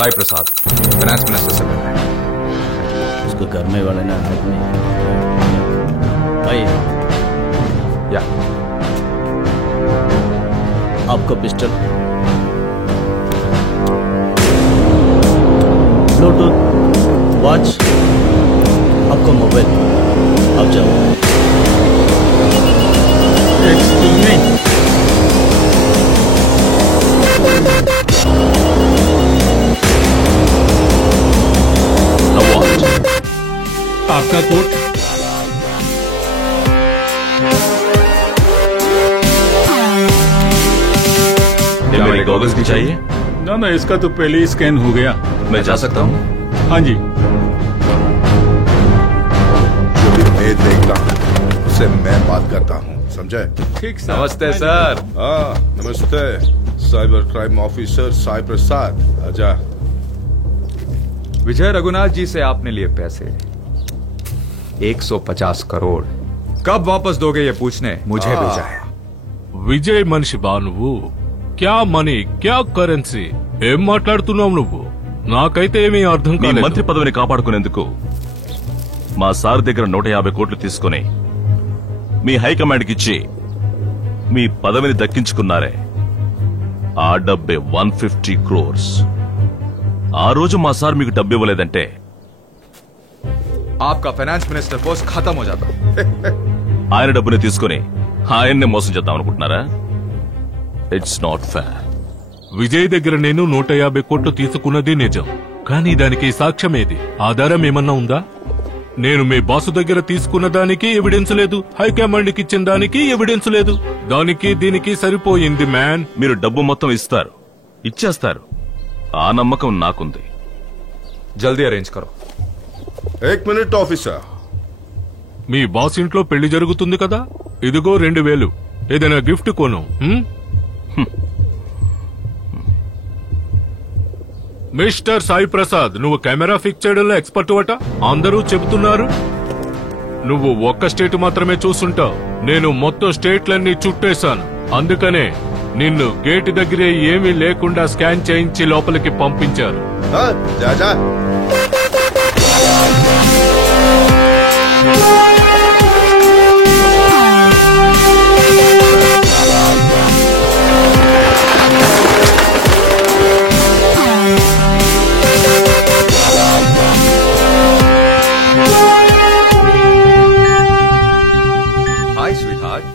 साई प्रसाद finance minister से मिल रहे हैं। उसको घर में वाले ना भाई या आपका पिस्टल, ब्लूटूथ, वॉच, आपका मोबाइल, आप जाओ। एक्सक्यूज मी, आपका कोट। मेरे गॉगल्स भी चाहिए? ना इसका तो पहले ही स्कैन हो गया। मैं जा सकता हूँ? हाँ जी। जो भी मैं देखता हूँ उससे मैं बात करता हूँ, समझे? ठीक सर। नमस्ते सर। हाँ नमस्ते, साइबर क्राइम ऑफिसर साई प्रसाद, आजा। विजय रघुनाथ जी से आपने लिए पैसे 150 करोड़, कब वापस दोगे ये पूछने मुझे भेजा है। విజయ్ మనిషి బా నువ్వు. క్యా మనీ క్యా కరెన్సీ ఏం మాట్లాడుతున్నావు నువ్వు? నాకైతే ఏమీ అర్థం మీ కాలేదు. మంత్రి పదవిని కాపాడుకునేందుకు మా సార్ దగ్గర 150 కోట్లు తీసుకుని మీ హైకమాండ్కి ఇచ్చి మీ పదవిని దక్కించుకున్నారే, ఆ డబ్బే 150 crores. ఆ రోజు మా సార్ మీకు డబ్బు ఇవ్వలేదంటే आपका फाइनेंस मिनिस्टर पोस्ट खत्म हो जाता। ఆయన డబ్బుని తీసుకుని ఆయన్నే మోసం చేద్దాం అనుకుంటున్నారా? It's not fair. విజయ్ దగ్గర నేను 150 కోట్లు తీసుకున్నది నిజం, కానీ దానికి సాక్ష్యం ఏది? ఆధారం ఏమన్నా ఉందా? నేను మీ బాసు దగ్గర తీసుకున్న దానికి ఎవిడెన్స్ లేదు, హైకమాండ్కి ఇచ్చిన దానికి ఎవిడెన్స్ లేదు. దానికి దీనికి సరిపోయింది మ్యాన్. మీరు డబ్బు మొత్తం ఇస్తారు, ఇచ్చేస్తారు, ఆ నమ్మకం నాకుంది. जल्दी अरेंज करो। एक मिनट ऑफिसर, మీ బాస్ ఇంట్లో పెళ్లి జరుగుతుంది కదా, ఇదిగో 2000, ఏదైనా గిఫ్ట్ కొను. మిస్టర్ సాయి ప్రసాద్, నువ్వు కెమెరా ఫిక్స్ చేయడంలో ఎక్స్పర్ట్ అట అందరూ చెబుతున్నారు. నువ్వు ఒక్క స్టేట్ మాత్రమే చూస్తుంటావు, నేను మొత్తం స్టేట్లన్నీ చుట్టేశాను. అందుకనే నిన్ను గేట్ దగ్గరే ఏమీ లేకుండా స్కాన్ చేయించి లోపలికి పంపించారు. हाँ जा जा। हाय स्वीटहार्ट।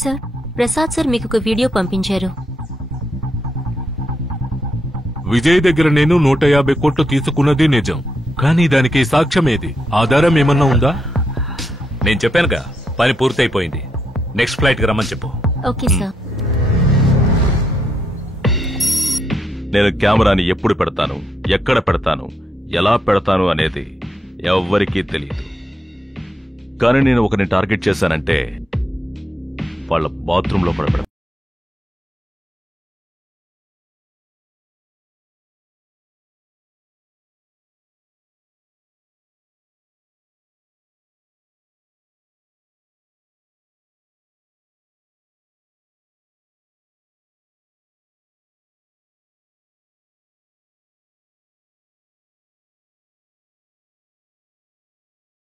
సార్, ప్రసాద్ సార్ మీకు ఒక వీడియో పంపించారు. విజయ్ దగ్గర నేను 150 కోట్లు తీసుకున్నది నిజం, కానీ దానికి సాక్ష్యం ఏది? ఆధారం ఏమన్నా ఉందా? నేను చెప్పానుగా, పని పూర్తయిపోయింది. నెక్స్ట్ ఫ్లైట్ కి రమ్మని చెప్పు. Okay sir. నేను కెమెరాని ఎప్పుడు పెడతాను, ఎక్కడ పెడతాను, ఎలా పెడతాను అనేది ఎవ్వరికీ తెలియదు. కానీ నేను ఒకరిని టార్గెట్ చేశానంటే వాళ్ళ బాత్రూంలో పడబెడతాను.